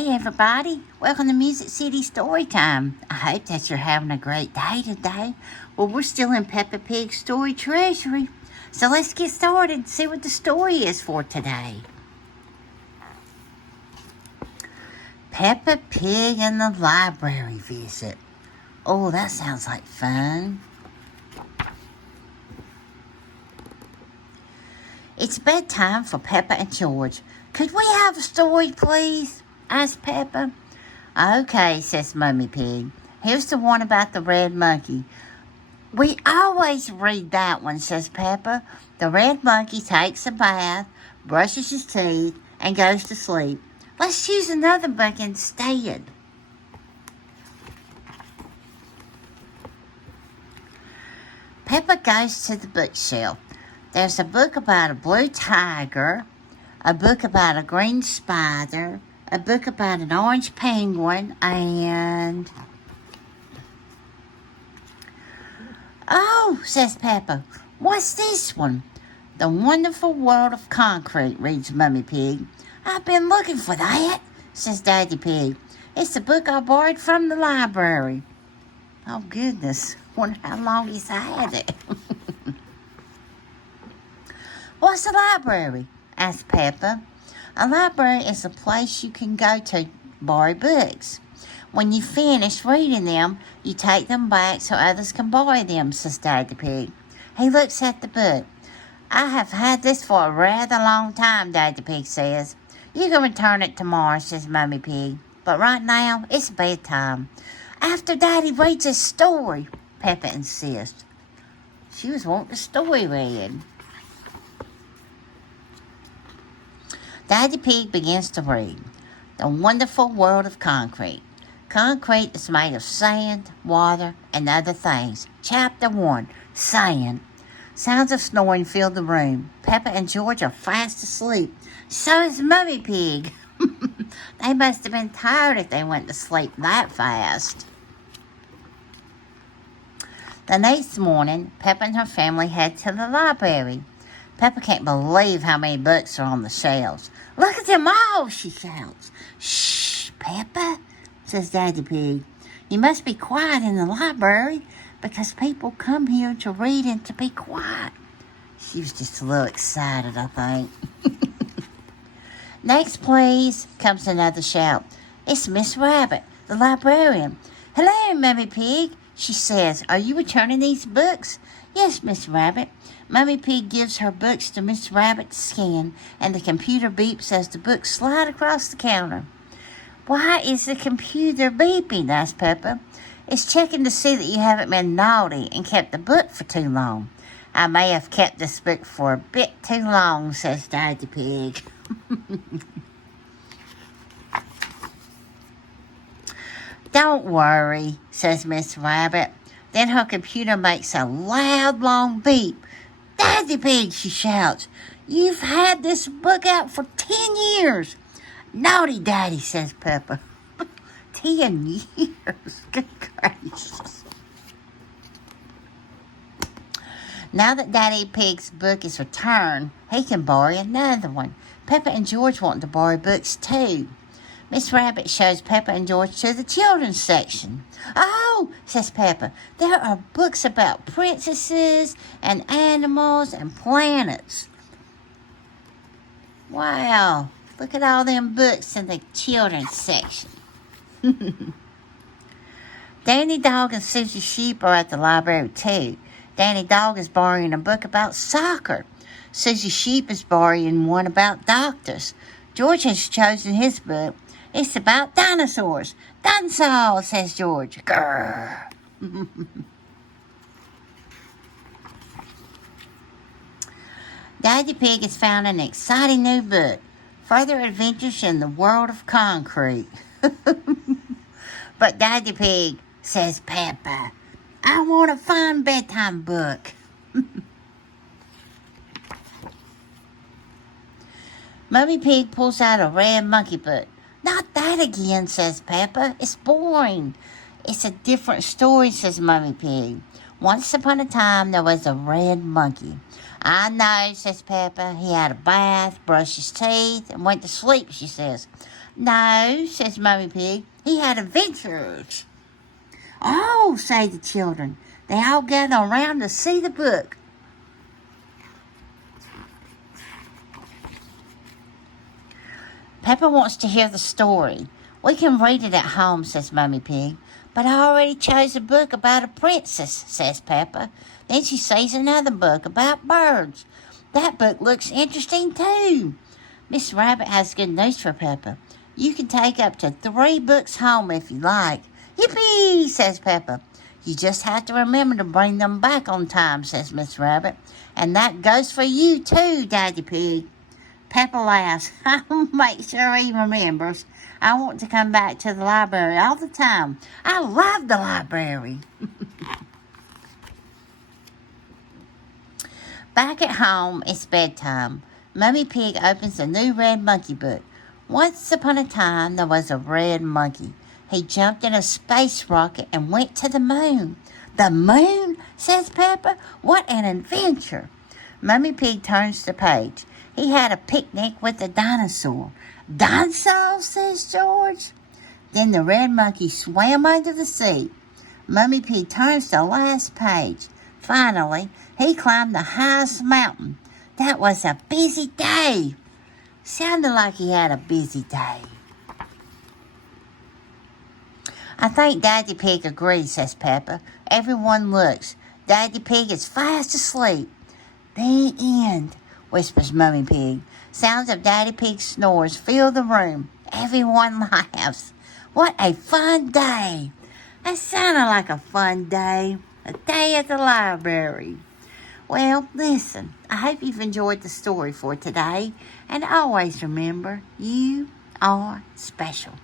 Hey everybody, welcome to Music City Storytime. I hope that you're having a great day today. Well, we're still in Peppa Pig's Story Treasury. So let's get started and see what the story is for today. Peppa Pig and the library visit. Oh, that sounds like fun. It's bedtime for Peppa and George. Could we have a story, please? Asked Peppa. Okay, says Mummy Pig. Here's the one about the red monkey. We always read that one, says Peppa. The red monkey takes a bath, brushes his teeth, and goes to sleep. Let's choose another book instead. Peppa goes to the bookshelf. There's a book about a blue tiger, a book about a green spider, a book about an orange penguin, and... Oh, says Peppa, what's this one? The Wonderful World of Concrete, reads Mummy Pig. I've been looking for that, says Daddy Pig. It's the book I borrowed from the library. Oh, goodness. Wonder how long he's had it. What's a library? Asked Peppa. A library is a place you can go to borrow books. When you finish reading them, you take them back so others can borrow them, says Daddy Pig. He looks at the book. I have had this for a rather long time, Daddy Pig says. You can return it tomorrow, says Mummy Pig. But right now, it's bedtime. After Daddy reads a story, Peppa insists. She was wanting a story read. Daddy Pig begins to read. The Wonderful World of Concrete. Concrete is made of sand, water, and other things. Chapter 1, Sand. Sounds of snoring fill the room. Peppa and George are fast asleep. So is Mummy Pig. They must have been tired if they went to sleep that fast. The next morning, Peppa and her family head to the library. Peppa can't believe how many books are on the shelves. Look at them all, she shouts. Shh, Peppa, says Daddy Pig. You must be quiet in the library because people come here to read and to be quiet. She was just a little excited, I think. Next, please, comes another shout. It's Miss Rabbit, the librarian. Hello, Mummy Pig, she says. Are you returning these books? Yes, Miss Rabbit. Mummy Pig gives her books to Miss Rabbit to scan, and the computer beeps as the books slide across the counter. Why is the computer beeping? Asked Peppa. It's checking to see that you haven't been naughty and kept the book for too long. I may have kept this book for a bit too long, says Daddy Pig. Don't worry, says Miss Rabbit. Then her computer makes a loud, long beep. Daddy Pig, she shouts. You've had this book out for 10 years. Naughty Daddy, says Peppa. 10 years? Good gracious. Now that Daddy Pig's book is returned, he can borrow another one. Peppa and George want to borrow books too. Miss Rabbit shows Peppa and George to the children's section. Oh, says Peppa, there are books about princesses and animals and planets. Wow, look at all them books in the children's section. Danny Dog and Susie Sheep are at the library too. Danny Dog is borrowing a book about soccer. Susie Sheep is borrowing one about doctors. George has chosen his book. It's about dinosaurs. Dinosaurs, says George. Grrr. Daddy Pig has found an exciting new book. Further Adventures in the World of Concrete. But Daddy Pig, says Peppa, I want a fun bedtime book. Mummy Pig pulls out a red monkey book. Not that again, says Peppa. It's boring. It's a different story, says Mummy Pig. Once upon a time, there was a red monkey. I know, says Peppa. He had a bath, brushed his teeth, and went to sleep, she says. No, says Mummy Pig. He had adventures. Oh, say the children. They all gather around to see the book. Peppa wants to hear the story. We can read it at home, says Mummy Pig. But I already chose a book about a princess, says Peppa. Then she sees another book about birds. That book looks interesting too. Miss Rabbit has good news for Peppa. You can take up to 3 books home if you like. Yippee, says Peppa. You just have to remember to bring them back on time, says Miss Rabbit. And that goes for you too, Daddy Pig. Peppa laughs. I'll make sure he remembers. I want to come back to the library all the time. I love the library. Back at home, it's bedtime. Mummy Pig opens a new red monkey book. Once upon a time, there was a red monkey. He jumped in a space rocket and went to the moon. The moon, says Peppa. What an adventure. Mummy Pig turns the page. He had a picnic with a dinosaur. Dinosaur, says George. Then the red monkey swam under the sea. Mummy Pig turns to the last page. Finally, he climbed the highest mountain. That was a busy day. Sounded like he had a busy day. I think Daddy Pig agrees, says Peppa. Everyone looks. Daddy Pig is fast asleep. The end, whispers Mummy Pig. Sounds of Daddy Pig's snores fill the room. Everyone laughs. What a fun day. That sounded like a fun day. A day at the library. Well, listen, I hope you've enjoyed the story for today. And always remember, you are special.